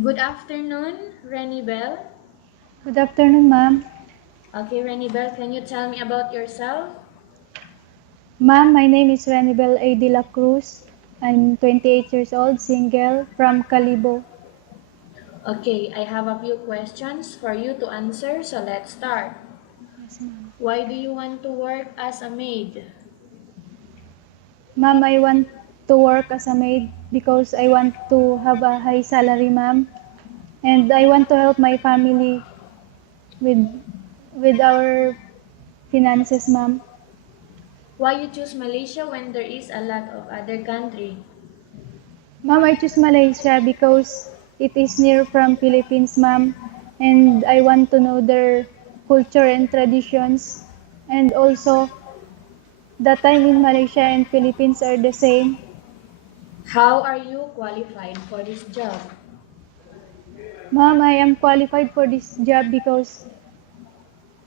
Good afternoon, Renebelle. Good afternoon, ma'am. Okay, Renebelle, can you tell me about yourself? Ma'am, my name is Renebelle Dela Cruz. I'm 28 years old, single, from Calibo. Okay, I have a few questions for you to answer, so let's start. Yes, ma'am. Why do you want to work as a maid? Ma'am, I want to work as a maid because I want to have a high salary, ma'am. And I want to help my family with with our finances, ma'am. Why you choose Malaysia when there is a lot of other country? Ma'am, I choose Malaysia because it is near from Philippines, ma'am. And I want to know their culture and traditions. And also, the time in Malaysia and Philippines are the same. How are you qualified for this job? Ma'am, I am qualified for this job because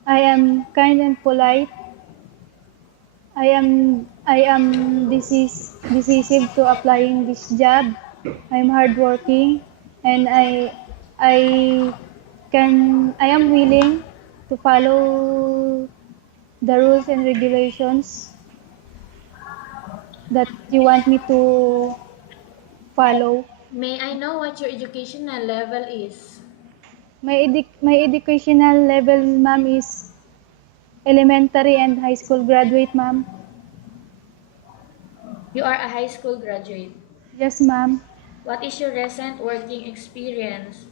I am kind and polite. I am decisive to applying this job. I'm hardworking and I I am willing to follow the rules and regulations that you want me to follow. May I know what your educational level is? My educational level, ma'am, is elementary and high school graduate, ma'am. You are a high school graduate. Yes, ma'am. What is your recent working experience?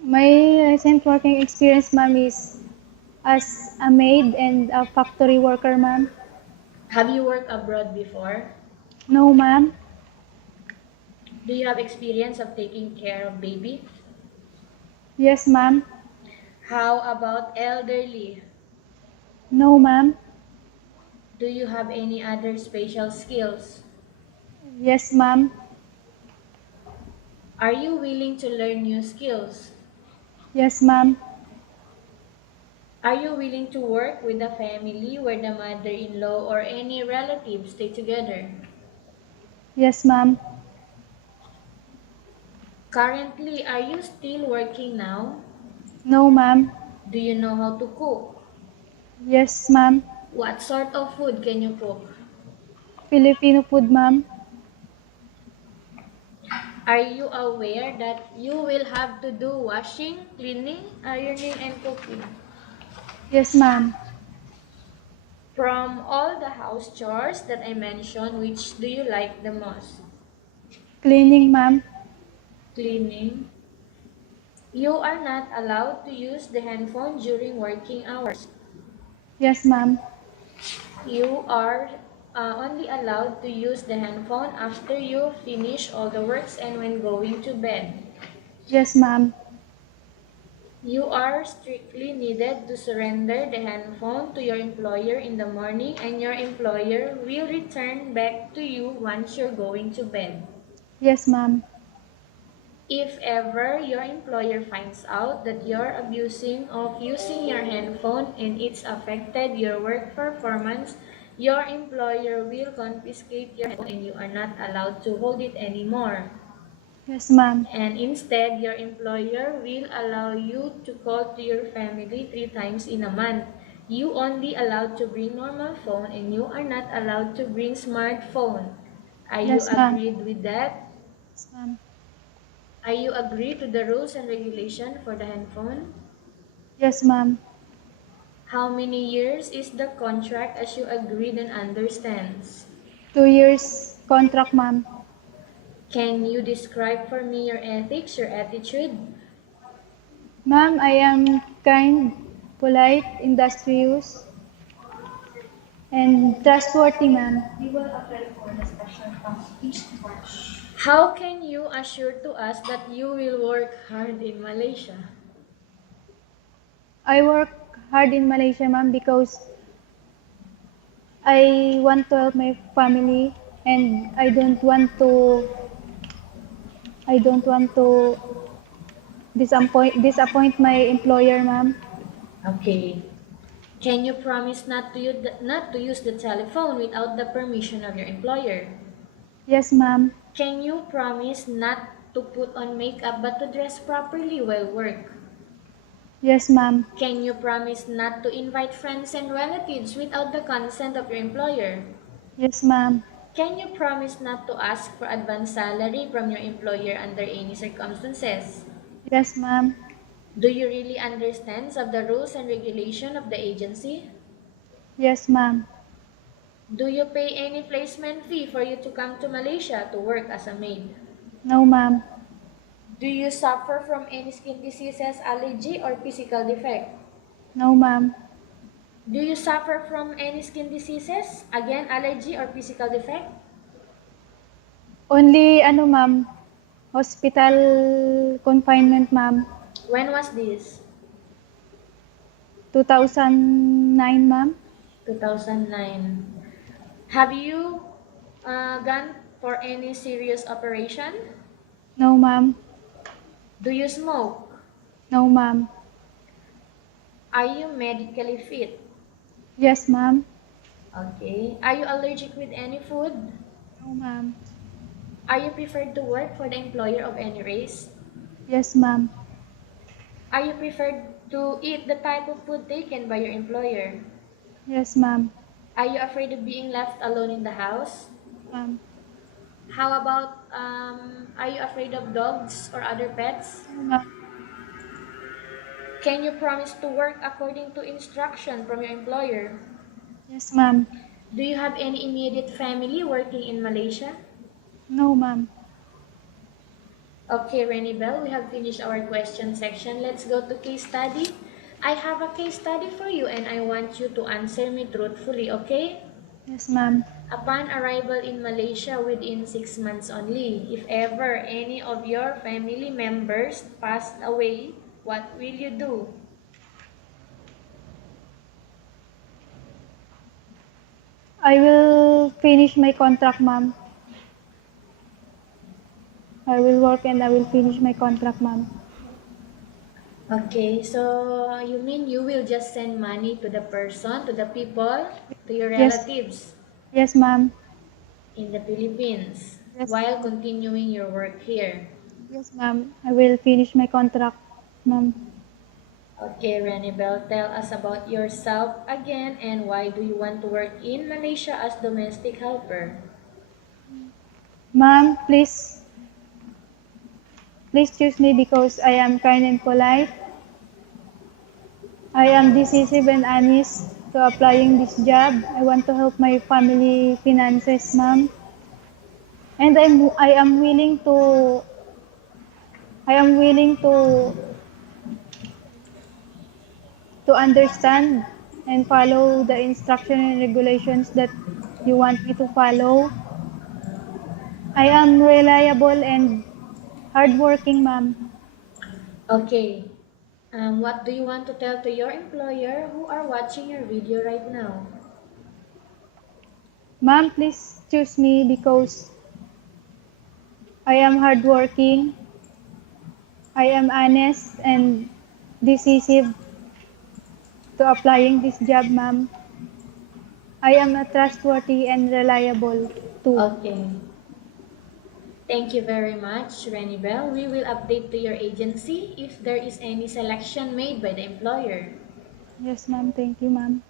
My recent working experience, ma'am, is as a maid and a factory worker, ma'am. Have you worked abroad before? No, ma'am. Do you have experience of taking care of baby? Yes, ma'am. How about elderly? No, ma'am. Do you have any other special skills? Yes, ma'am. Are you willing to learn new skills? Yes, ma'am. Are you willing to work with a family where the mother-in-law or any relatives stay together? Yes, ma'am. Currently, are you still working now? No, ma'am. Do you know how to cook? Yes, ma'am. What sort of food can you cook? Filipino food, ma'am. Are you aware that you will have to do washing, cleaning, ironing, and cooking? Yes, ma'am. From all the house chores that I mentioned, which do you like the most? Cleaning, ma'am. Cleaning. You are not allowed to use the handphone during working hours. Yes, ma'am. You are only allowed to use the handphone after you finish all the works and when going to bed. Yes, ma'am. You are strictly needed to surrender the handphone to your employer in the morning and your employer will return back to you once you're going to bed. Yes, ma'am. If ever your employer finds out that you're abusing of using your handphone and it's affected your work performance, your employer will confiscate your handphone and you are not allowed to hold it anymore. Yes, ma'am. And instead, your employer will allow you to call to your family 3 times in a month. You only allowed to bring normal phone and you are not allowed to bring smartphone. Are you Yes, ma'am. agreed with that? Yes, ma'am. Are you agree to the rules and regulation for the handphone? Yes, ma'am. How many years is the contract as you agreed and understands? 2 years contract, ma'am. Can you describe for me your ethics, your attitude? Ma'am, I am kind, polite, industrious, and trustworthy, ma'am. How can you assure to us that you will work hard in Malaysia? I work hard in Malaysia, ma'am, because I want to help my family and I don't want to disappoint my employer, ma'am. Okay. Can you promise not to use the telephone without the permission of your employer? Yes, ma'am. Can you promise not to put on makeup but to dress properly while work? Yes, ma'am. Can you promise not to invite friends and relatives without the consent of your employer? Yes, ma'am. Can you promise not to ask for advance salary from your employer under any circumstances? Yes, ma'am. Do you really understand of the rules and regulation of the agency? Yes, ma'am. Do you pay any placement fee for you to come to Malaysia to work as a maid? No, ma'am. Do you suffer from any skin diseases, allergy, or physical defect? No, ma'am. Do you suffer from any skin diseases, again, allergy, or physical defect? Only, ma'am, hospital confinement, ma'am. When was this? 2009, ma'am. 2009. Have you gone for any serious operation? No, ma'am. Do you smoke? No, ma'am. Are you medically fit? Yes, ma'am. Okay. Are you allergic with any food? No, ma'am. Are you preferred to work for the employer of any race? Yes, ma'am. Are you preferred to eat the type of food taken by your employer? Yes, ma'am. Are you afraid of being left alone in the house? Ma'am. How about, are you afraid of dogs or other pets? No, ma'am. Can you promise to work according to instruction from your employer? Yes, ma'am. Do you have any immediate family working in Malaysia? No, ma'am. Okay, Renebelle, we have finished our question section. Let's go to case study. I have a case study for you and I want you to answer me truthfully, okay? Yes, ma'am. Upon arrival in Malaysia within 6 months only, if ever any of your family members passed away, what will you do? I will finish my contract, ma'am. I will work and I will finish my contract, ma'am. Okay, so you mean you will just send money to the person, to the people, to your Yes. relatives Yes, ma'am. in the Philippines Yes, while ma'am. continuing your work here? Yes, ma'am. I will finish my contract, ma'am. Okay, Renebelle, tell us about yourself again and why do you want to work in Malaysia as domestic helper? Ma'am, please choose me because I am kind and polite. I am decisive and honest to applying this job. I want to help my family finances, ma'am. And I am willing to understand and follow the instruction and regulations that you want me to follow. I am reliable and hardworking, ma'am. Okay, what do you want to tell to your employer who are watching your video right now? Ma'am, please choose me because I am hardworking, I am honest and decisive to applying this job, ma'am. I am a trustworthy and reliable too. Okay, thank you very much, Renibel. We will update to your agency if there is any selection made by the employer. Yes, ma'am. Thank you, ma'am.